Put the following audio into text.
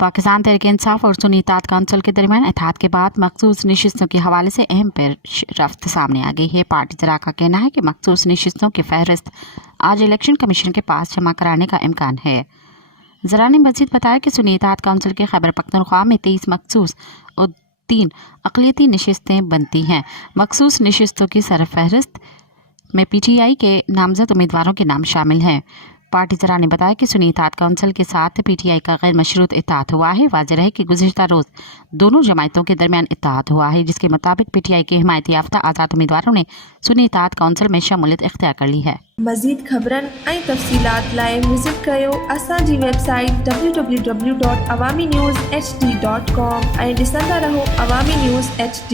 पाकिस्तान तहरीक इंसाफ और सुन्नी इत्तेहाद काउंसिल के दरमियान इत्तेहाद के बाद मखसूस नशिस्तों के हवाले से अहम पेशरफ्त सामने आ गई है। पार्टी ज़रा का कहना है कि मखसूस नशिस्तों की फहरिस्त आज इलेक्शन कमीशन के पास जमा कराने का इम्कान है। ज़रा ने मज़ीद बताया कि सुन्नी इत्तेहाद काउंसिल के खैबर पख्तूनख्वा में 23 मखसूस और 3 अक़लियती नशिस्तें बनती हैं। मखसूस नशिस्तों की सरफहरिस्त में PTI के नामजद उम्मीदवारों के नाम शामिल हैं। पार्टी ज़रा ने बताया कि सुन्नी इत्तेहाद काउंसिल के साथ PTI का गैर मशरूत इत्तेहाद हुआ है। वाज़ेह है कि गुज़िश्ता रोज़ दोनों जमायतों के दरमियान इत्तेहाद हुआ है, जिसके मुताबिक PTI के हिमायती याफ्ता आज़ाद उम्मीदवारों ने सुन्नी इत्तेहाद काउंसिल में शमूलियत इख्तियार कर ली है। मज़ीद ख़बरनि ऐं तफ़सीलात लाइ विज़िट कयो असांजी वेबसाइट www.awamiNewsHD.com ऐं ॾिसंदा रहो अवामी न्यूज़ HD।